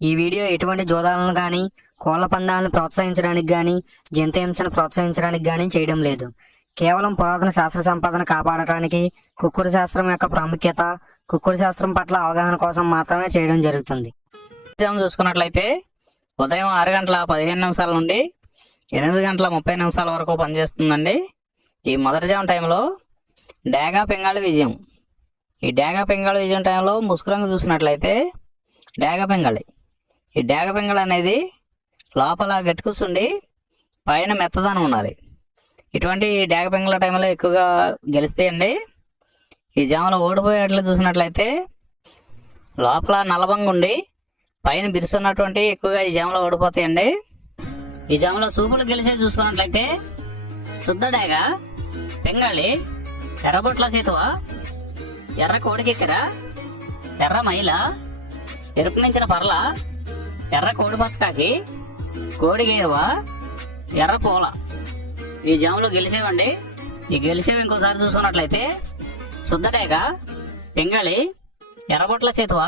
ఈ వీడియో ఎటువంటి జోదాలను కానీ కోళ్ల పందాలను ప్రోత్సహించడానికి కానీ జంతు హింసను ప్రోత్సహించడానికి కానీ చేయడం లేదు. కేవలం పురాతన శాస్త్ర సంపదను కాపాడటానికి, కుక్కుడు శాస్త్రం యొక్క ప్రాముఖ్యత, కుక్కుడు శాస్త్రం పట్ల అవగాహన కోసం మాత్రమే చేయడం జరుగుతుంది. చూసుకున్నట్లయితే ఉదయం 6:15 నుండి 8:30 వరకు పనిచేస్తుందండి. ఈ మొదటి జాము టైంలో డేగా పెంగాళి విజయం. ఈ డేగా పెంగాళి విజయం టైంలో ముసుగురంగు చూసినట్లయితే డేగా పెంగాళి. ఈ డేగ పెంగళ అనేది లోపల గట్టికూసుండి పైన మెత్తదనం ఉండాలి. ఇటువంటి డేగ పెంగళ టైంలో ఎక్కువగా గెలుస్తాయండి. ఈ జాములో ఓడిపోయేట్లు చూసినట్లయితే లోపల నల్లబంగు ఉండి పైన బిరుస్తున్నటువంటి ఎక్కువగా ఈ జాములో ఓడిపోతాయండి. ఈ జాములో సూపులు గెలిచే చూసుకున్నట్లయితే శుద్ధ డేగ పెంగాళి, ఎర్రబొట్ల చేతువ, ఎర్ర కోడికెక్కర, ఎర్ర మైల, ఎరుపు మించిన పర్ల, ఎర్ర కోడి పచ్చకాకి, కోడి గేరువ, ఎర్ర పూల. ఈ జాములో గెలిచేవండి. ఈ గెలిచేవి ఇంకోసారి చూసుకున్నట్లయితే శుద్ధ డేగ పెంగాళి, ఎర్రబొట్ల చేతువ,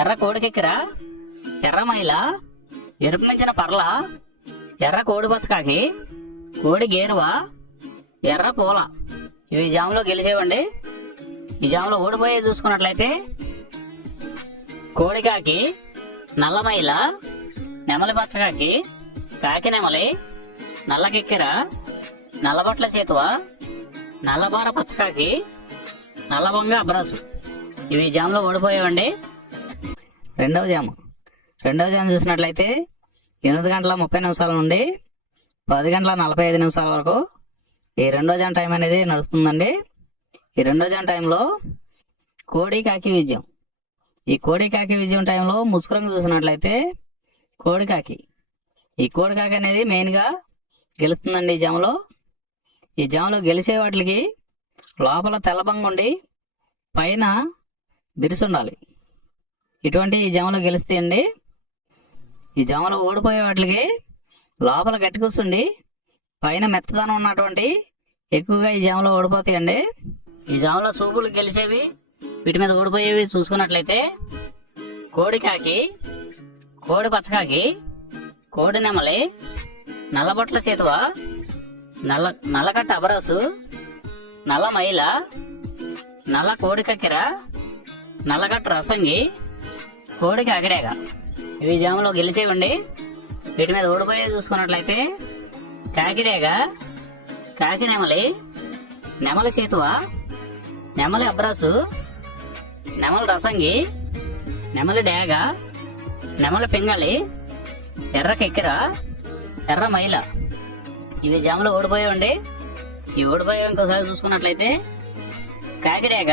ఎర్ర కోడికెక్కర, ఎర్ర మైల, ఎరుపు మించిన పర్ల, ఎర్ర కోడి పచ్చకాకి, కోడి గేరువ, ఎర్ర పూల. ఇవి జాములో గెలిచేవండి. ఈ జాములో ఓడిపోయే చూసుకున్నట్లయితే కోడికాకి, నల్లమైల, నెమలి పచ్చకాకి, కాకి నెమలి, నల్లకెక్కెర, నల్లబొట్ల చేతువ, నల్లబార పచ్చకాకి, నల్లబొంగ అబ్రాసు. ఇవి జాములో ఓడిపోయేవండి. రెండవ జాము చూసినట్లయితే 8:30 నుండి 10:45 వరకు ఈ రెండో జాము టైం అనేది నడుస్తుందండి. ఈ రెండో జాము టైంలో కోడి కాకి విజయం. ఈ కోడి కాకి విజయం టైంలో ముసుగురంగు చూసినట్లయితే కోడికాకి. ఈ కోడికాకి అనేది మెయిన్గా గెలుస్తుందండి. ఈ జాములో గెలిచే వాటికి లోపల తెల్లబంగు ఉండి పైన బిరుసుండాలి. ఇటువంటి ఈ జాములో గెలుస్తాయండి. ఈ జాములో ఓడిపోయే వాటికి లోపల గట్టి కూర్చుండి పైన మెత్తదనం ఉన్నటువంటి ఎక్కువగా ఈ జాములో ఓడిపోతాయండి. ఈ జాములో సూపులు గెలిచేవి, వీటి మీద ఓడిపోయేవి చూసుకున్నట్లయితే కోడికాకి, కోడి పచ్చకాకి, కోడి నెమలి, నల్లబొట్ల చేతువ, నల్లకట్ట అబరాసు, నల్ల మైల, నల్ల కోడి కక్కెర, నల్లగట్ట రసంగి, కోడికి అగడేగ. ఇవి జాములో గెలిచేవండి. వీటి మీద ఓడిపోయే చూసుకున్నట్లయితే కాకిడేగ, కాకి నెమలి, నెమలి చేతువ, నెమలి అబ్రాసు, నెమలి రసంగి, నెమలి డేగ, నెమలి పింగళి, ఎర్ర కెక్కెర, ఎర్ర మైల. ఇవి జాములో ఓడిపోయావండి. ఈ ఓడిపోయావు ఇంకోసారి చూసుకున్నట్లయితే కాకిడేగ,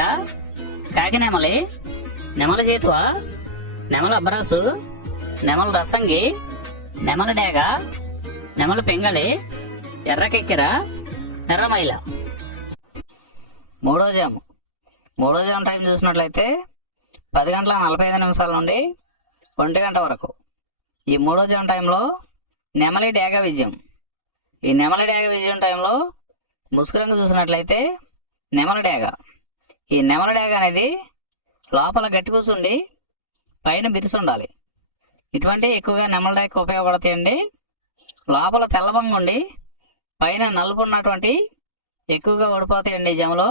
కాకి నెమలి, నెమలి చేతువ, నెమలి అబ్రాసు, నెమలి రసంగి, నెమలి డేగ, నెమలి పింగళి, ఎర్ర కెక్కెర, ఎర్ర మైల. మూడో జాము టైం చూసినట్లయితే 10:45 నుండి 1 వరకు ఈ మూడో జాము టైంలో నెమలి డేగ విజయం. ఈ నెమలి డేగ విజయం టైంలో ముసుగురంగు చూసినట్లయితే నెమలి డేగ. ఈ నెమలి డేగ అనేది లోపల గట్టి కూర్చుండి పైన బిరుసుండాలి. ఇటువంటి ఎక్కువగా నెమలి డేగ ఉపయోగపడతాయండి. లోపల తెల్లబంగు ఉండి పైన నలుపు ఉన్నటువంటి ఎక్కువగా ఓడిపోతాయండి ఈ జాములో.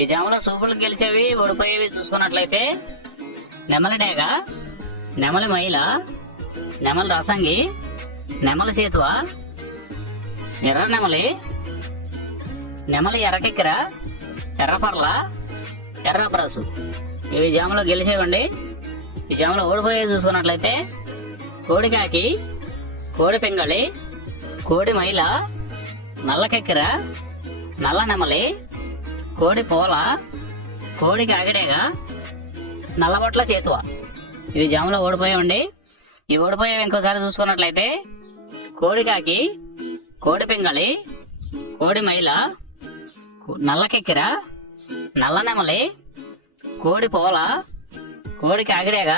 ఈ జాములో సూపులు గెలిచేవి, ఓడిపోయేవి చూసుకున్నట్లయితే నెమలి డేగ, నెమలి మైల, నెమలి రసంగి, నెమలి చేతువ, ఎర్ర నెమలి, నెమలి ఎర్రకెక్కెర, ఎర్రపర్ల, ఎర్ర బ్రసు. ఇవి జాములో గెలిచేవండి. ఈ జాములో ఓడిపోయేవి చూసుకున్నట్లయితే కోడికాకి, కోడి పెంగళి, కోడి మైల, నల్లకెక్కెర, నల్ల నెమలి, కోడి పూల, కోడికి అగడేగ, నల్లబొట్ల చేతువ. ఇవి జాములో ఓడిపోయావండి. ఈ ఓడిపోయేవి ఇంకోసారి చూసుకున్నట్లయితే కోడికాకి, కోడి పింగళి, కోడి మైల, నల్లకెక్కెర, నల్ల నెమలి, కోడి పూల, కోడికి అగడేగ,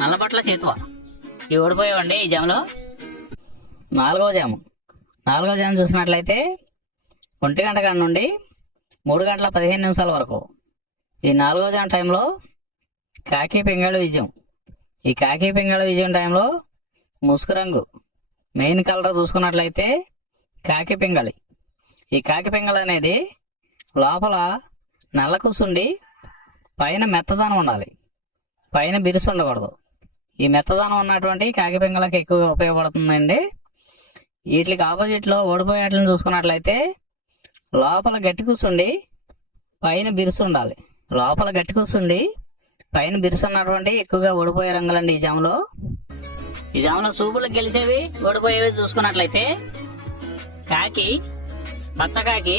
నల్లబొట్ల చేతువ. ఇవి ఓడిపోయావండి ఈ జాములో. నాలుగో జాము చూసినట్లయితే 1 నుండి 3:15 వరకు ఈ నాలుగో జాము టైంలో కాకి పింగళి విజయం. ఈ కాకి పింగళ విజయం టైంలో ముసుగు రంగు మెయిన్ కలర్ చూసుకున్నట్లయితే కాకి పింగళి. ఈ కాకి పింగళి అనేది లోపల నల్ల కూసుండి పైన మెత్తదనం ఉండాలి, పైన బిరుసు ఉండకూడదు. ఈ మెత్తదనం ఉన్నటువంటి కాకి పింగళకి ఎక్కువగా ఉపయోగపడుతుందండి. వీటికి ఆపోజిట్లో ఓడిపోయేట్లను చూసుకున్నట్లయితే లోపల గట్టి కూసుండి పైన బిరుసు ఉండాలి. లోపల గట్టి కూసుండి పైన బిరుసు ఉన్నటువంటి ఎక్కువగా ఓడిపోయే రంగులండి ఈ జాములో. ఈ జాములో సూపులు గెలిచేవి ఓడిపోయేవి చూసుకున్నట్లయితే కాకి, పచ్చకాకి,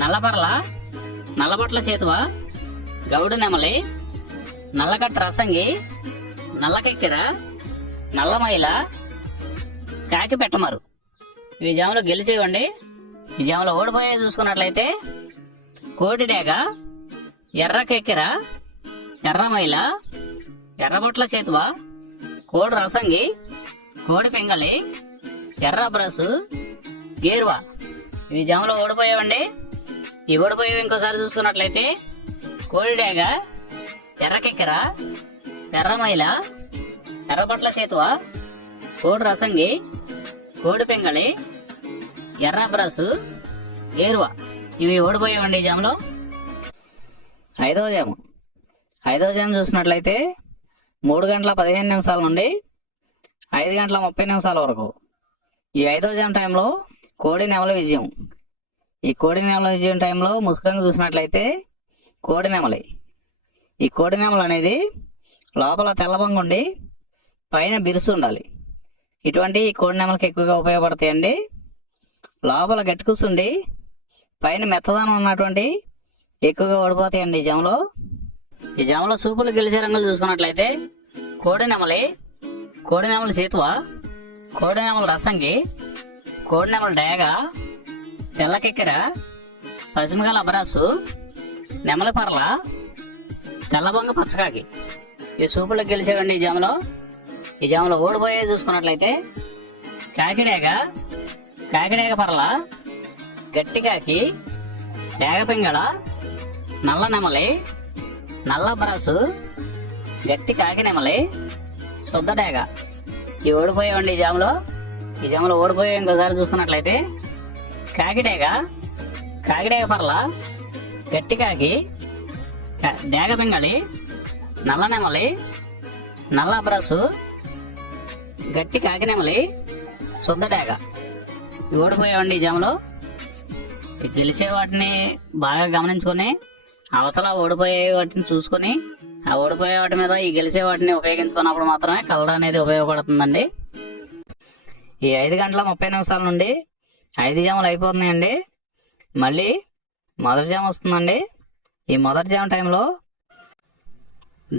నల్లపర్ల, నల్లబొట్ల చేతువ, గౌడు నెమలి, నల్లకట్ట రసంగి, నల్లకెక్కెర, నల్లమైల, కాకి పెట్టమరు. ఈ జాములో గెలిచేవండి. ఈ జాములో ఓడిపోయేవి చూసుకున్నట్లయితే కోటి డేగ, ఎర్ర కెక్కెర, ఎర్రమైల, ఎర్రబొట్ల చేతువ, కోడి రసంగి, కోడి పింగళి, ఎర్ర బ్రసు, గేరువా. ఇవి జాములో ఓడిపోయావండి. ఈ ఓడిపోయేవి ఇంకోసారి చూసుకున్నట్లయితే కోడి డేగ, ఎర్రకెక్కెర, ఎర్రమైల, ఎర్రబొట్ల చేతువ, కోడి రసంగి, కోడి పింగళి, ఎర్ర బ్రసు, గేరువా. ఇవి ఓడిపోయావండి ఈ జాములో. ఐదవ జాము చూసినట్లయితే 3 గంటల 15 నిమిషాల నుండి 5 గంటల 30 నిమిషాల వరకు. ఈ 5వ జాము టైంలో కోడి నెమల విజయం. ఈ కోడి నెమల విజయం టైంలో ముసుగురంగు చూసినట్లయితే కోడి నెమలి. ఈ కోడి నెమలు అనేది లోపల తెల్లబంగు ఉండి పైన బిరుసు ఉండాలి. ఇటువంటి ఈ కోడి నెమలకి ఎక్కువగా ఉపయోగపడతాయండి. లోపల గట్టి కూసుండి పైన మెత్తదనం ఉన్నటువంటి ఎక్కువగా ఓడిపోతాయండి ఈ జాములో. ఈ జాములో సూపులు గెలిచే రంగులు చూసుకున్నట్లయితే కోడి నెమలి, కోడి నెమలి చేతువ, కోడి నెమలి రసంగి, కోడి నెమలి డేగ, తెల్లకెక్కెర, పసిమిగల అబరాసు, నెమలి పర్ల, తెల్లబొంగ పచ్చకాకి. ఈ సూపులకు గెలిచేవండి ఈ జాములో. ఈ జాములో ఓడిపోయే చూసుకున్నట్లయితే కాకిడేగ, కాకిడేగ పర్ల, గట్టి కాకి, డేగ పింగళ, నల్ల నెమలి, నల్ల బ్రసు, గట్టి కాకి నెమలి, శుద్ధ డేగ. ఇవి ఓడిపోయావండి ఈ జాములో. ఈ జాములో ఓడిపోయే ఇంకోసారి చూసుకున్నట్లయితే కాకిడేగ, కాకిడేగ పర్ల, గట్టి కాకి, డేగ పింగళి, నల్ల నెమలి, నల్ల బ్రసు, గట్టి కాకి నెమలి, శుద్ధ డేగ. ఇవి ఓడిపోయావండి ఈ జాములో. ఈ గెలిచే వాటిని బాగా గమనించుకొని అవతల ఓడిపోయే వాటిని చూసుకుని ఆ ఓడిపోయే వాటి మీద ఈ గెలిచే వాటిని ఉపయోగించుకున్నప్పుడు మాత్రమే కలర్ అనేది ఉపయోగపడుతుందండి. ఈ 5 గంటల 30 నిమిషాల నుండి 5 జాములు అయిపోతున్నాయండి. మళ్ళీ మొదటి జాము వస్తుందండి. ఈ మొదటి జాము టైంలో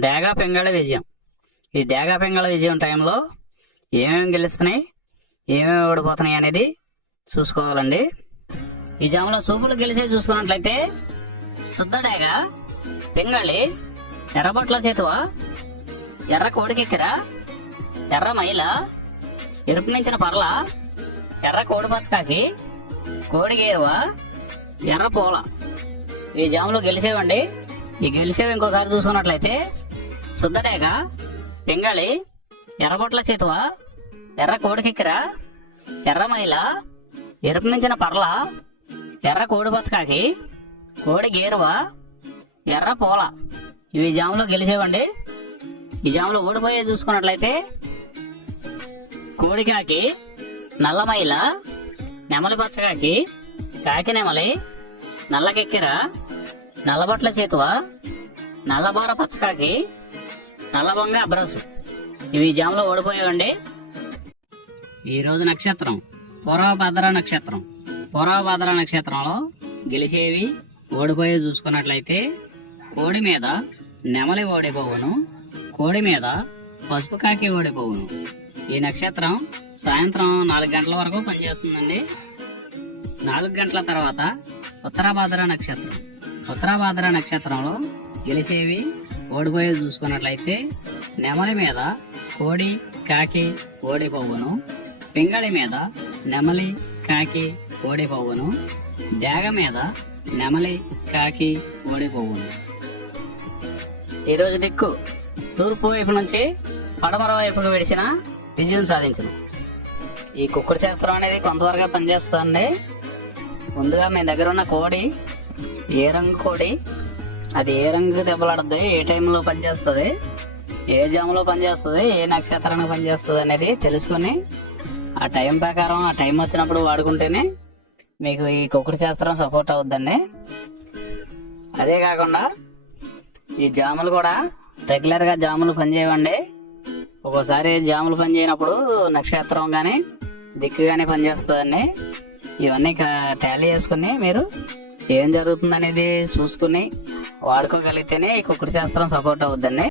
డేగా పింగళ విజయం. ఈ డేగా పింగళ విజయం టైంలో ఏమేమి గెలుస్తున్నాయి, ఏమేమి ఓడిపోతున్నాయి అనేది చూసుకోవాలండి. ఈ జాములో సూపులు గెలిచే చూసుకున్నట్లయితే శుద్ధ డేగ, పింగళి, ఎర్రబొట్ల చేతువ, ఎర్ర కోడికెక్కెర, ఎర్ర మైల, ఎరుపు మించిన పర్ల, ఎర్ర కోడి పచ్చకాకి, కోడి గేరువ, ఎర్ర పూల. ఈ జాములో గెలిచేవండి. ఈ గెలిచేవి ఇంకోసారి చూసుకున్నట్లయితే శుద్ధ డేగ, పింగళి, ఎర్రబొట్ల చేతువ, ఎర్ర కోడికెక్కెర, ఎర్ర మైల, ఎరుపు మించిన పర్ల, ఎర్ర కోడి పచ్చకాకి, కోడి గేరువ, ఎర్ర పూల. ఇవి జాములో గెలిచేవండి. ఈ జాములో ఓడిపోయే చూసుకున్నట్లయితే కోడికాకి, నల్లమైల, నెమలి పచ్చకాకి, కాకి నెమలి, నల్లకెక్కెర, నల్లబొట్ల చేతువ, నల్లబోర పచ్చకాకి, నల్లబొంగ అబ్రసు. ఇవి జాములో ఓడిపోయేవండి. ఈరోజు నక్షత్రం పూర్వభద్ర నక్షత్రం. పూర్వభద్ర నక్షత్రంలో గెలిచేవి ఓడిపోయే చూసుకున్నట్లయితే కోడి మీద నెమలి ఓడిపోవును, కోడి మీద పసుపు కాకి ఓడిపోవును. ఈ నక్షత్రం సాయంత్రం 4 గంటల వరకు పనిచేస్తుందండి. 4 గంటల తర్వాత ఉత్తరాభాద్ర నక్షత్రం. ఉత్తరాభాద్ర నక్షత్రంలో గెలిచేవి ఓడిపోయే చూసుకున్నట్లయితే నెమలి మీద కోడి కాకి ఓడిపోవును, పింగళి మీద నెమలి కాకి ఓడిపోవును, డేగ మీద నెమలి కాకి ఓడిపోవును. ఈరోజు దిక్కు తూర్పు వైపు నుంచి పడమర వైపుకు విడిచిన విజయం సాధించను. ఈ కుక్కుడు శాస్త్రం అనేది కొంతవరకు పనిచేస్తుందండి. ముందుగా మీ దగ్గర ఉన్న కోడి ఏ రంగు కోడి, అది ఏ రంగు దెబ్బలాడుతుంది, ఏ టైంలో పనిచేస్తుంది, ఏ జాములో పనిచేస్తుంది, ఏ నక్షత్రానికి పనిచేస్తుంది అనేది తెలుసుకుని ఆ టైం ప్రకారం ఆ టైం వచ్చినప్పుడు వాడుకుంటేనే మీకు ఈ కుక్కుడు శాస్త్రం సపోర్ట్ అవుద్దండి. అదే కాకుండా ఈ జాములు కూడా రెగ్యులర్గా జాములు పనిచేయవండి. ఒక్కోసారి జాములు పనిచేయనప్పుడు నక్షత్రం కానీ దిక్కు కానీ పనిచేస్తుందండి. ఇవన్నీ టాలీ చేసుకుని మీరు ఏం జరుగుతుందనేది చూసుకుని వాడుకోగలిగితేనే ఈ కుక్కుడు శాస్త్రం సపోర్ట్ అవుద్దండి.